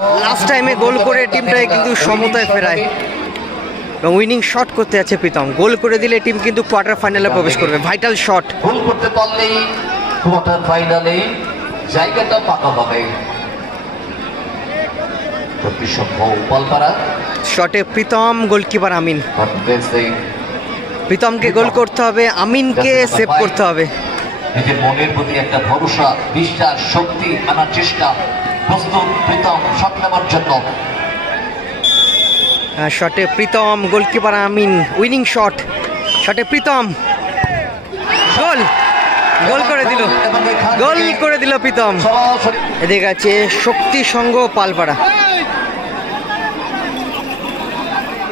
Last টাইমে গোল করে টিমটাকে কিন্তু সমতায় ফেরায় এবং উইনিং শট করতে যাচ্ছে প্রীতম। গোল করে দিলে টিম কিন্তু কোয়ার্টার ফাইনালে প্রবেশ করবে। Vital shot. গোল করতে পারলেই কোয়ার্টার ফাইনালে জায়গাটা পাকা হবে। শটে প্রীতম, গোলকিপার আমিন। প্রীতমকে গোল করতে হবে, আমিনকে সেভ করতে হবে। নিজের মনের প্রতি একটা ভরসা, বিশ্বাস, শক্তি আনার চেষ্টা। প্রস্তুত প্রীতম শট নেওয়ার জন্য। শটে Pritam, goalkeeper Amin. Winning shot. শটে প্রীতম, গোল। গোল করে দিল, গোল করে দিল প্রীতম। এদিকে আছে শক্তি সংঘ পালপাড়া।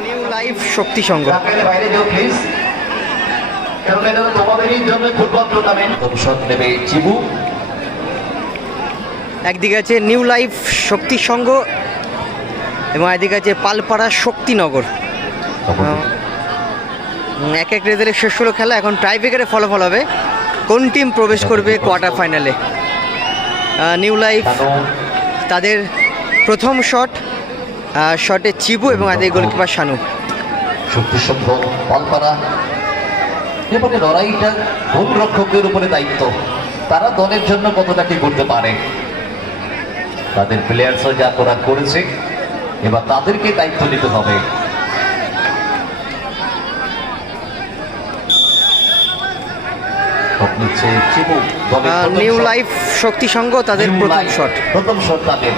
নিউ লাইফ শক্তি সংঘ। একদিকে আছে নিউ লাইফ শক্তি সংঘ এবং একদিকে আছে পালপাড়া শক্তিনগর। এক এক রেজাল্টে শেষ হলো খেলা। এখন টাইব্রেকারে ফলাফল হবে কোন টিম প্রবেশ করবে কোয়ার্টার ফাইনালে। নিউ লাইফ তাদের প্রথম শট, শটে চিবু এবং আদের গোলকিপার শানু। শক্তিসম্ভ পালপাড়া এবারে লড়াইটা গোলরক্ষকের উপরে দায়িত্ব। তারা দলের জন্য কতটা কি করতে পারে, তাদের প্লেয়ার্সও যা করেছে, এবার তাদেরকে দায়িত্ব নিতে হবে। নিউ লাইফ শক্তি সংঘ তাদের প্রথম শট তাদের।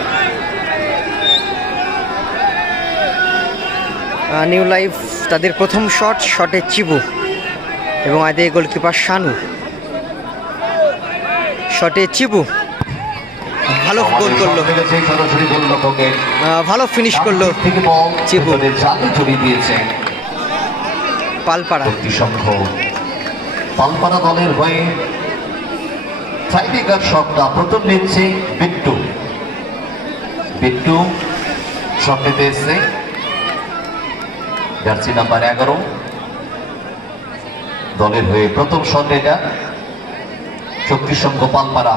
নিউ লাইফ তাদের প্রথম শট, শটে চিবু এবং আদের গোলকিপার শানু। শটে চিবু ভালো গোল করলো, ভালো ফিনিশ করলো চিবু। পালপাড়া পালপাড়া দলের হয়ে টাইব্রেকার শটটা প্রথম নিচ্ছে বিট্টু। বিট্টু শট নিতে এসছে জার্সি নাম্বার 11 দলের হয়ে প্রথম শট। এটা শক্তি সংঘ পালপাড়া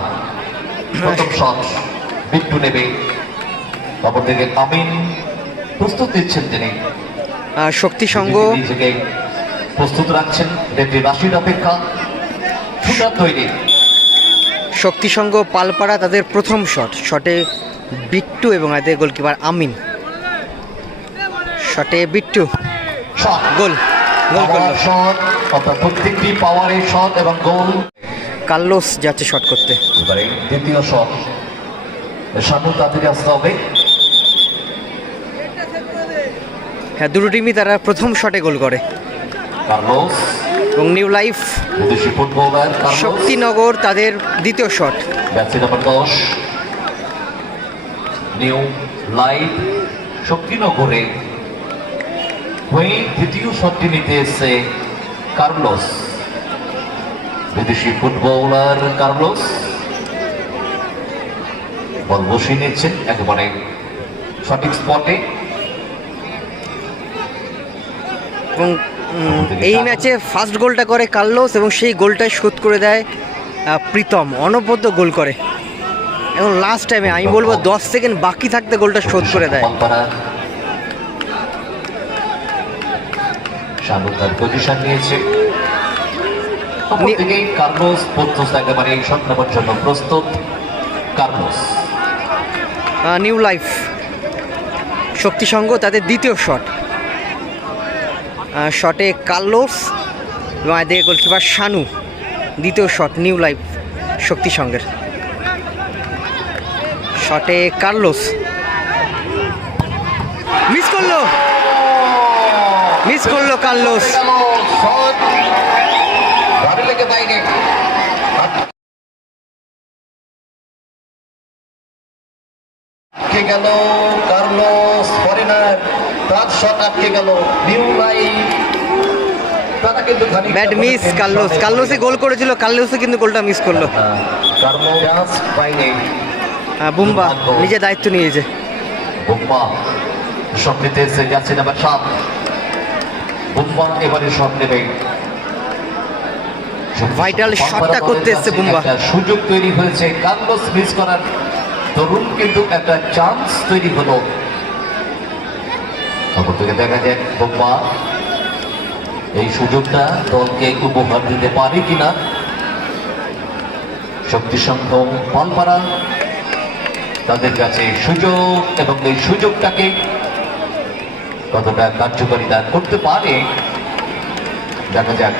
প্রথম শট বিট্টু নেবে। অপরদিকে আমিন প্রস্তুত দিচ্ছেন তিনি। শক্তি সংঘ প্রস্তুত রাখছেন। রাশির অপেক্ষা শুটার তৈরি। শক্তি সংঘ পালপাড়া তাদের প্রথম শট, শটে বিট্টু এবং এদের গোলকিপার আমিন। শটে বিট্টু গোল, গোল করলো। শট অর্থাৎ প্রত্যেকটি পাওয়ারের শট এবং গোল। কার্লোস যাচ্ছে শট করতে। এবারে দ্বিতীয় শট সামনে তাড়াতাড়ি আসতে হবে। হ্যাঁ, দুটো টিমই তারা প্রথম শটে গোল করে। কার্লোস এবং নিউ লাইফ বিদেশি ফুটবলার শক্তিনগর তাদের দ্বিতীয় shot. Batsman number 10 New Life শক্তিনগরে হয়ে দ্বিতীয় শটটি নিতে এসছে কার্লোস, বিদেশি ফুটবলার কার্লোস। বল বসিয়ে নিচ্ছেন একেবারে সঠিক স্পটে। এবং এই ম্যাচে ফার্স্ট গোলটা করে কার্লোস এবং সেই গোলটাই শোধ করে দেয় প্রীতম। অনবদ্য গোল করে এবং লাস্ট টাইমে আমি বলবো 10 সেকেন্ড বাকি থাকতে গোলটা শোধ করে দেয়। শানুদার পজিশন নিয়েছে। কার্লোস প্রস্তুত একেবারে এই শট নেবার জন্য প্রস্তুত কার্লোস। নিউ লাইফ শক্তি সংঘ তাদের দ্বিতীয় শট, শটে কার্লোস এবং এদের গোলকিপার শানু। দ্বিতীয় শট নিউ লাইফ শক্তি সংঘের। শটে কার্লোস মিস করলো, মিস করলো কার্লোস। গেল কার্লোস ফরেনার, তার শট আটকে গেল। নিউ লাইফ তারা কিন্তু ব্যাট মিস কার্লোস। কার্লোসে গোল করেছিল, কার্লোসে কিন্তু গোলটা মিস করলো। কার্লোস বাইরে বুম্বা নিজে দায়িত্ব নিয়েছে। বুম্বা শট নিতে এসে যাচ্ছে নাম্বার 7। বুম্বা এবারে শট নেবে। ভাইটাল শটটা করতে এসছে বুম্বা। সুযোগ তৈরি হয়েছে কার্লোস মিস করার তরুণ কিন্তু একটা চান্স তৈরি হলো। খবর থেকে দেখা যায় বোম্বা এই সুযোগটা দলকে উপহার দিতে পারে কিনা। শক্তি সংঘ পালপাড়া তাদের কাছে সুযোগ, এবং এই সুযোগটাকে কতটা কার্যকারিতা করতে পারে দেখা যাক।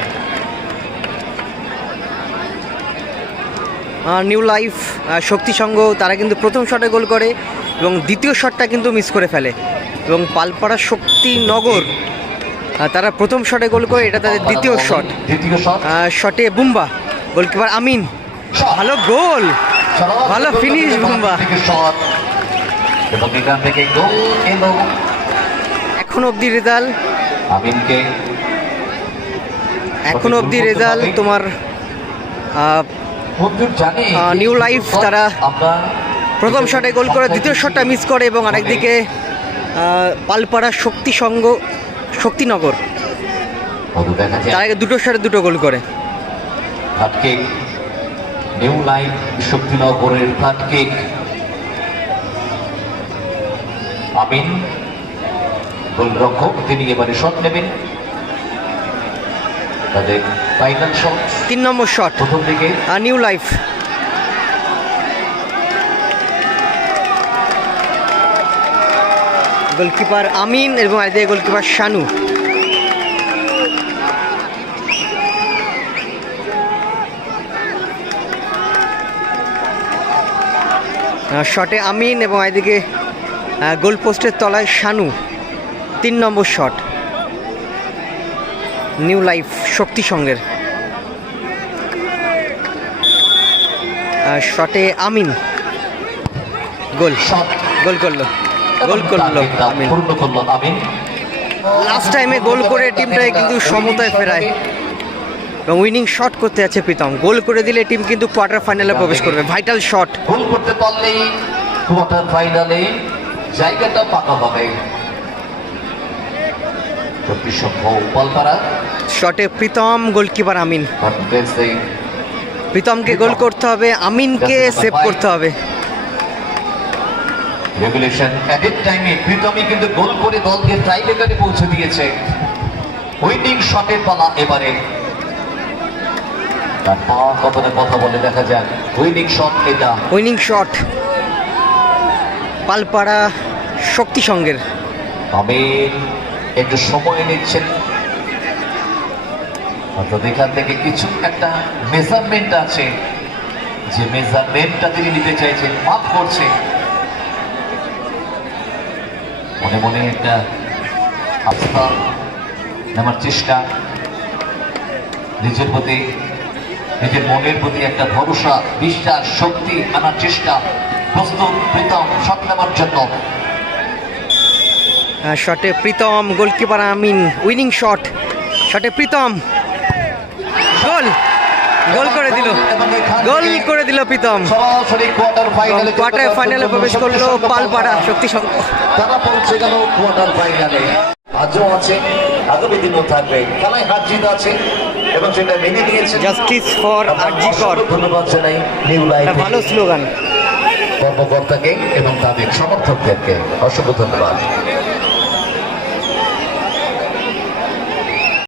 নিউ লাইফ শক্তি সংঘ তারা কিন্তু প্রথম শটে গোল করে এবং দ্বিতীয় শটটা কিন্তু মিস করে ফেলে, এবং পালপাড়া শক্তিনগর তারা প্রথম শটে গোল করে, এটা তাদের দ্বিতীয় শট। দ্বিতীয় শট শটে বুম্বা, গোলকিপার আমিন, ভালো গোল, ভালো ফিনিশ বুম্বা। শট এবং এখান থেকে গোল এলো এখন অবধি রেজাল্ট, আমিনকে এখন অবধি রেজাল্ট তোমার মঞ্জুর জানি নিউ লাইফ তারা আমরা প্রথম শটে গোল করে দ্বিতীয় শটটা মিস করে, এবং আরেকদিকে পালপাড়া শক্তি সংঘ শক্তিনগর দেখা যায় তার আগে দুটো শটে দুটো গোল করে। হাটকেক নিউ লাইফ শক্তিনগরের হাটকেক আমিন গোলরক্ষক, তিনি এবারে শট নেবেন। তাদের ফাইনাল শট 3 নম্বর শট প্রথম দিকে নিউ লাইফ। গোলকিপার আমিন এবং আরেকদিকে গোলকিপার শানু। শটে আমিন এবং এদিকে গোল পোস্টের তলায় শানু। 3 নম্বর শট নিউ লাইফ শক্তি সংঘের। শটে আমিন গোল, শট গোল করলো, গোল করলো আমিন। পূর্ণ করলো আমিন। লাস্ট টাইমে গোল করে টিমটাকে কিন্তু সমতায় ফেরায় এবং উইনিং শট করতে যাচ্ছে প্রীতম। গোল করে দিলে টিম কিন্তু কোয়ার্টার ফাইনালে প্রবেশ করবে। ভাইটাল শট, গোল করতে পারলেই কোয়ার্টার ফাইনালে জায়গাটা পাকা হবে। শক্তি সংঘ পালপাড়া শটে প্রীতম, গোলকিপার আমিন। কনফিডেন্সে প্রীতমকে গোল করতে হবে, আমিনকে সেভ করতে হবে। রেগুলেশন অ্যাডেড টাইমে প্রীতমই কিন্তু গোল করে দলকে টাইব্রেকারে পৌঁছে দিয়েছে। উইনিং শটের পালা এবারে। তার পা কতটা কথা বলে দেখা যাক। উইনিং শট এটা, উইনিং শট পালপাড়া শক্তি সংঘের। আমিন একটু সময় নিচ্ছেন, অর্থাৎ এখান থেকে কিছু একটা মেজারমেন্ট আছে, যে মেজারমেন্টটা তিনি নিতে চাইছেন, মাপ করছে। মনে মনে একটা আস্থা নেওয়ার চেষ্টা, নিজের প্রতি, নিজের মনের প্রতি একটা ভরসা, বিশ্বাস, শক্তি আনার চেষ্টা। প্রস্তুত প্রীতম শট নেওয়ার জন্য। শটে Pritam, goalkeeper Amin. Winning shot, শটে প্রীতম, গোল, গোল করে দিল, গোল করে দিল প্রীতম। সরাসরি কোয়ার্টার ফাইনালে, কোয়ার্টার ফাইনালে প্রবেশ করলো পালপাড়া শক্তি সংঘ। তারা পৌঁছে গেল কোয়ার্টার ফাইনালে। আজও আছে, আগামী দিনও থাকবে। খেলায় হার জিত আছে এবং সেটা মেনে নিয়েছে। জাস্টিস ফর আরজি কর, ধন্যবাদ জানাই নিউ লাইফ ভালো স্লোগান। কর্মকর্তাকে এবং তাদের সমর্থকদেরকে অসংখ্য ধন্যবাদ।